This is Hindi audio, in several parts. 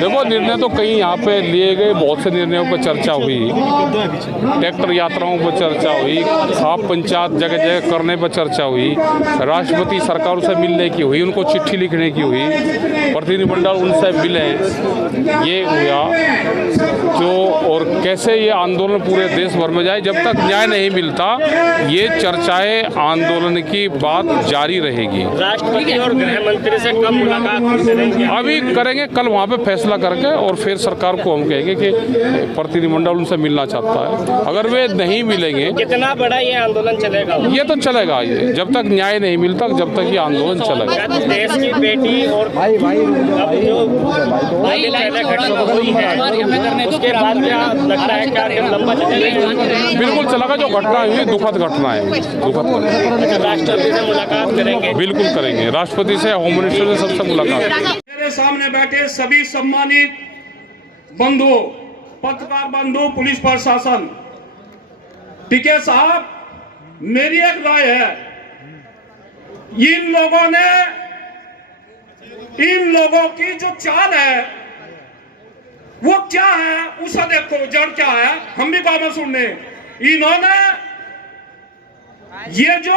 देखो, निर्णय तो कई यहाँ पे लिए गए, बहुत से निर्णयों पर चर्चा हुई, ट्रैक्टर यात्राओं पर चर्चा हुई, खाप पंचायत जगह जगह करने पर चर्चा हुई, राष्ट्रपति सरकारों से मिलने की हुई, उनको चिट्ठी लिखने की हुई, प्रतिनिधिमंडल उनसे मिले, ये हुआ जो। और कैसे ये आंदोलन पूरे देश भर में जाए, जब तक न्याय नहीं मिलता ये चर्चाएं आंदोलन की बात जारी रहेगी। राष्ट्रपति और गृह मंत्री से कब मुलाकात करेंगे? अभी करेंगे, कल वहाँ पे फैसला करके और फिर सरकार को हम कहेंगे कि प्रतिनिधिमंडल उनसे मिलना चाहता है। अगर वे नहीं मिलेंगे, कितना बड़ा ये आंदोलन चलेगा? ये तो चलेगा, ये जब तक न्याय नहीं मिलता जब तक ये आंदोलन चलेगा। देश की बेटी और अब जो घटना हुई है उसके बाद क्या लगता है, क्या लंबा चलेगा? बिल्कुल चलेगा, जो घटना हुई दुखद घटना है, दुखद। राष्ट्रपति से मुलाकात करेंगे? बिल्कुल करेंगे, राष्ट्रपति से, होम मिनिस्टर से, सबसे मुलाकात। मेरे सामने बैठे सभी सम्मानित बंधु, पत्रकार बंधु, पुलिस प्रशासन, टीके साहब, मेरी एक राय है, इन लोगों की जो चाल है वो क्या है, उसे देखो, जड़ क्या है, हम भी काम सुनने। इन्होंने ये जो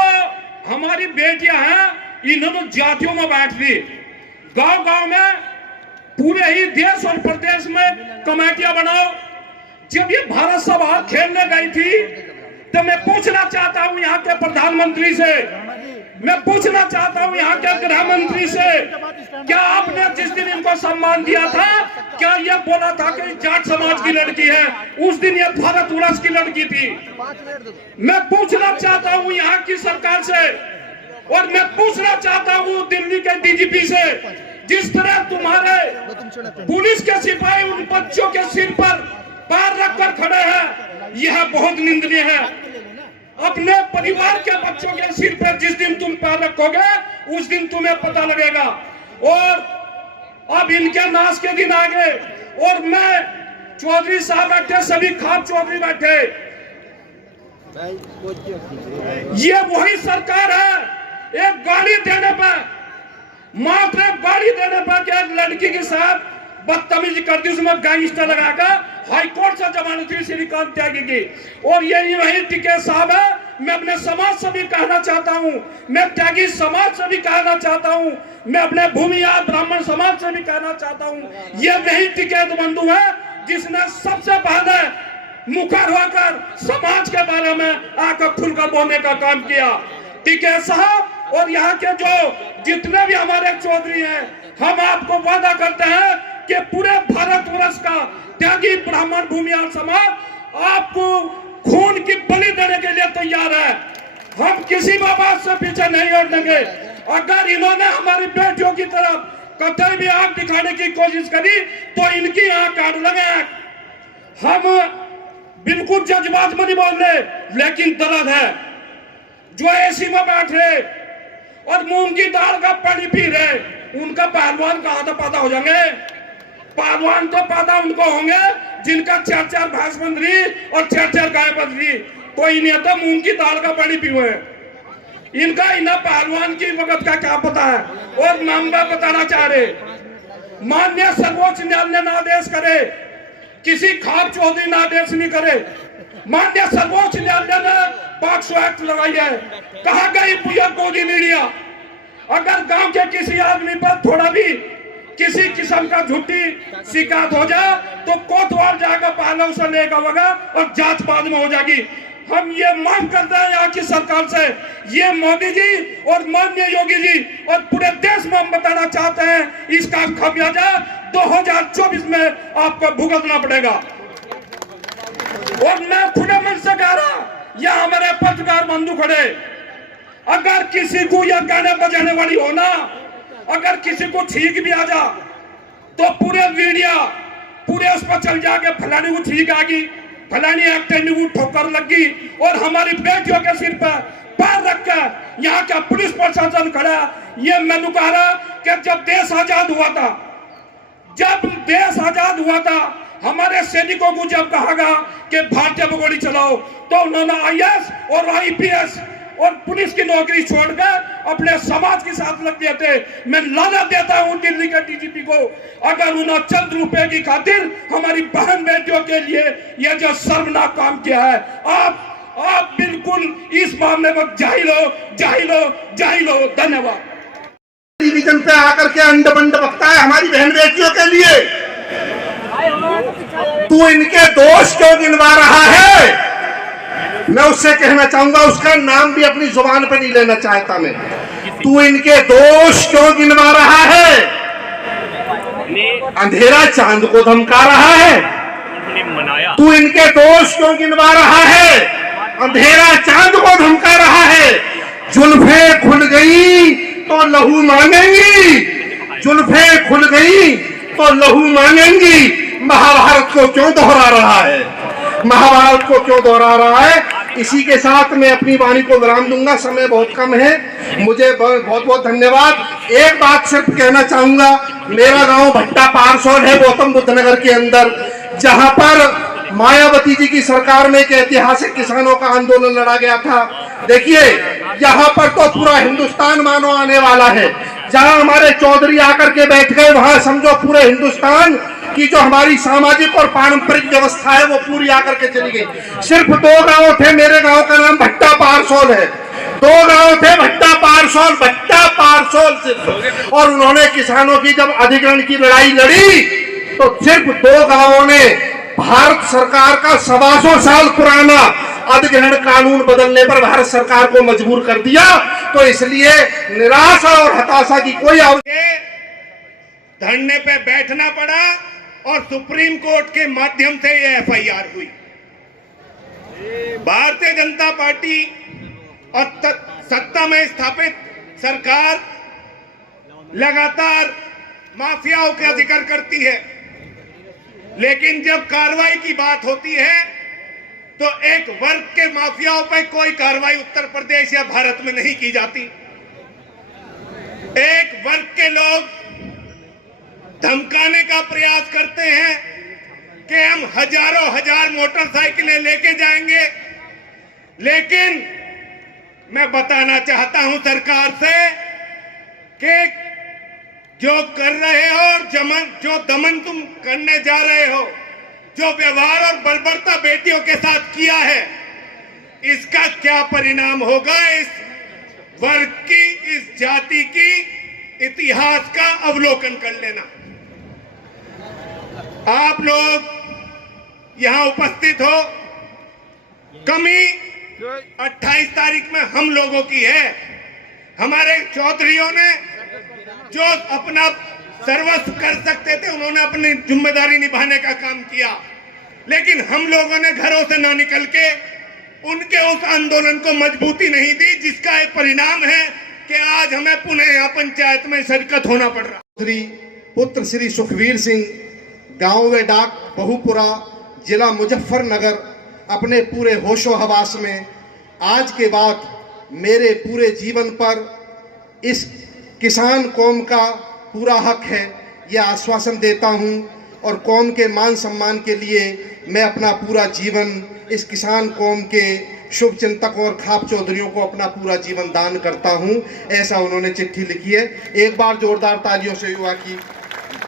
हमारी बेटियां हैं, इन्होंने जातियों में बांट दी, गांव गांव में, पूरे ही देश और प्रदेश में कमेटियां बनाओ। जब ये भारत सभा खेलने गई थी तो मैं पूछना चाहता हूं यहाँ के प्रधानमंत्री से, मैं पूछना चाहता हूं यहाँ के गृह मंत्री से, क्या आपने जिस दिन इनको सम्मान दिया था, क्या ये बोला था कि जाट समाज की लड़की है? उस दिन ये भारतवर्ष की लड़की थी। मैं पूछना चाहता हूं यहाँ की सरकार से, और मैं पूछना चाहता हूं दिल्ली के डीजीपी से, जिस तरह तुम्हारे पुलिस के सिपाही उन बच्चों के सिर पर पैर रखकर खड़े हैं, यह बहुत निंदनीय है। अपने परिवार के बच्चों के सिर पर जिस दिन तुम पैर रखोगे उस दिन तुम्हें पता लगेगा। और अब इनके नाश के दिन आ गए, और मैं चौधरी साहब बैठे, सभी खाप चौधरी बैठे, ये वही सरकार है, एक गाड़ी देने पर, मात्र एक गाड़ी देने पर क्या एक लड़की के साथ बदतमीजी करती, उसमें गैंगस्टर लगाकर हाईकोर्ट से जमानत हुई श्रीकांत त्यागी की। और ये वही टिके साहब है। मैं अपने समाज से भी कहना चाहता हूं, मैं त्यागी समाज से भी कहना चाहता हूं, मैं अपने भूमियाद ब्राह्मण समाज से भी कहना चाहता हूं, ये वही टिके बंधु है जिसने सबसे पहले मुखर होकर समाज के बारे में आकर खुलकर बोलने का काम किया। टिके साहब और यहाँ के जो जितने भी हमारे चौधरी हैं, हम आपको वादा करते हैं कि पूरे भारतवर्ष का त्यागी ब्राह्मण भूमियार समाज आपको खून की बलि देने के लिए तैयार है। हम किसी बात से पीछे नहीं हटेंगे। अगर इन्होंने हमारी बेटियों की तरफ कतई भी आंख दिखाने की कोशिश करी तो इनकी आंख काट लगे। हम बिल्कुल जज्बात में नहीं बोल रहे, लेकिन दर्द है। जो एसी में बैठ रहे और मूंग की दाल का पानी पी रहे, उनका पहलवान कहां तो पैदा हो जाएंगे? पहलवान तो पैदा उनको होंगे जिनका 4-4 भैंस बंध रही और 4-4 गाय बंध रही। तो इन्हें तो मूंग की दाल का पानी पीवे, इनका इन्हें पहलवान की वक्त का क्या पता है। और नामदा बताना चाह रहे, माननीय सर्वोच्च न्यायालय ने आदेश करे, किसी खाप चौधरी ने आदेश नहीं करे। माननीय सर्वोच्च न्यायालय ने पॉक्सो एक्ट लगाई है, कहा गई भैया गोदी मीडिया। अगर गांव के किसी आदमी पर थोड़ा भी किसी किस्म का झूठी शिकायत हो जाए तो कोतवाल जाकर पहले उसे लेगा होगा और जांच बाद में हो जाएगी। हम ये मांग करते हैं यहाँ की सरकार से, ये मोदी जी और माननीय योगी जी और पूरे देश में हम बताना चाहते हैं, इसका खमियाजा 2024 में आपको भुगतना पड़ेगा। और मैं खुले मन से कह रहा, यह हमारे पत्रकार बंधु खड़े, अगर किसी को यह गाने बजाने वाली हो ना, अगर किसी को ठीक भी आ जा तो पूरे मीडिया पूरे उस पर चल जाके फलाने को ठीक आ गई, फलानी एक्टिंग को ठोकर लगी, और हमारी बेटियों के सिर पर पैर रखकर यहाँ का पुलिस प्रशासन खड़ा। ये मैंने कहा कि जब देश आजाद हुआ था, हमारे सैनिकों को जब कहा गया कि भारतीय में गोली चलाओ, तो उन्होंने IAS और IPS और पुलिस की नौकरी छोड़कर अपने समाज के साथ लग गए थे। मैं लानत देता हूं दिल्ली के डीजीपी को, अगर उन्होंने चंद रुपए की खातिर हमारी बहन बेटियों के लिए यह जो शर्मनाक काम किया है, आप बिल्कुल इस मामले में जाहिल हो। धन्यवाद। टेलीविजन पे आकर के अंड बंड बकता है हमारी बहन बेटियों के लिए। तू इनके दोष क्यों गिनवा रहा है? मैं उससे कहना चाहूंगा, उसका नाम भी अपनी जुबान पे नहीं लेना चाहता मैं। तू इनके दोष क्यों गिनवा रहा है? अंधेरा चांद को धमका रहा है। तू इनके दोष क्यों गिनवा रहा है? अंधेरा चांद को धमका रहा है। जुल्फे खुल गई तो लहू मांगेंगी, जुल्फे खुल गई तो लहू मांगेंगी। महाभारत को क्यों दोहरा रहा है? महाभारत को क्यों दोहरा रहा है? इसी के साथ मैं अपनी वाणी को विराम दूंगा, समय बहुत कम है। मुझे बहुत बहुत धन्यवाद। एक बात सिर्फ कहना चाहूंगा, मेरा गांव भट्टा पारसौल है गौतम बुद्ध नगर के अंदर, जहां पर मायावती जी की सरकार में एक ऐतिहासिक किसानों का आंदोलन लड़ा गया था। देखिए, यहाँ पर तो पूरा हिंदुस्तान मानो आने वाला है। जहां हमारे चौधरी आकर के बैठ गए, वहां समझो पूरे हिंदुस्तान की जो हमारी सामाजिक और पारंपरिक व्यवस्था है वो पूरी आकर के चली गई। सिर्फ 2 गांव थे, मेरे गांव का नाम भट्टा पारसौल है। 2 गांव थे, भट्टा पारसौल सिर्फ। और उन्होंने किसानों की जब अधिग्रहण की लड़ाई लड़ी तो सिर्फ 2 गांवों ने भारत सरकार का 125 साल पुराना अधिग्रहण कानून बदलने पर भारत सरकार को मजबूर कर दिया। तो इसलिए निराशा और हताशा की कोई धरने पे बैठना पड़ा और सुप्रीम कोर्ट के माध्यम से यह एफआईआर हुई। भारतीय जनता पार्टी और सत्ता में स्थापित सरकार लगातार माफियाओं का जिक्र करती है, लेकिन जब कार्रवाई की बात होती है तो एक वर्ग के माफियाओं पर कोई कार्रवाई उत्तर प्रदेश या भारत में नहीं की जाती। एक वर्ग के लोग धमकाने का प्रयास करते हैं कि हम हजारों हजार मोटरसाइकिलें लेके जाएंगे, लेकिन मैं बताना चाहता हूं सरकार से कि जो कर रहे हो और जो दमन तुम करने जा रहे हो, जो व्यवहार और बर्बरता बेटियों के साथ किया है, इसका क्या परिणाम होगा? इस वर्ग की, इस जाति की इतिहास का अवलोकन कर लेना। आप लोग यहां उपस्थित हो, कमी 28 तारीख में हम लोगों की है। हमारे चौधरियों ने जो अपना सर्वस्व कर सकते थे, उन्होंने अपनी जिम्मेदारी निभाने का काम किया, लेकिन हम लोगों ने घरों से ना निकल के उनके उस आंदोलन को मजबूती नहीं दी, जिसका एक परिणाम है कि आज हमें पुणे यहाँ पंचायत में शिरकत होना पड़ रहा। पुत्र श्री सुखवीर सिंह, गांव वे डाक, बहुपुरा, जिला मुजफ्फरनगर, अपने पूरे होशो हवास में आज के बाद मेरे पूरे जीवन पर इस किसान कौम का पूरा हक है, यह आश्वासन देता हूं। और कौम के मान सम्मान के लिए मैं अपना पूरा जीवन इस किसान कौम के शुभ चिंतकों और खाप चौधरियों को अपना पूरा जीवन दान करता हूं, ऐसा उन्होंने चिट्ठी लिखी है। एक बार जोरदार तालियों से युवा की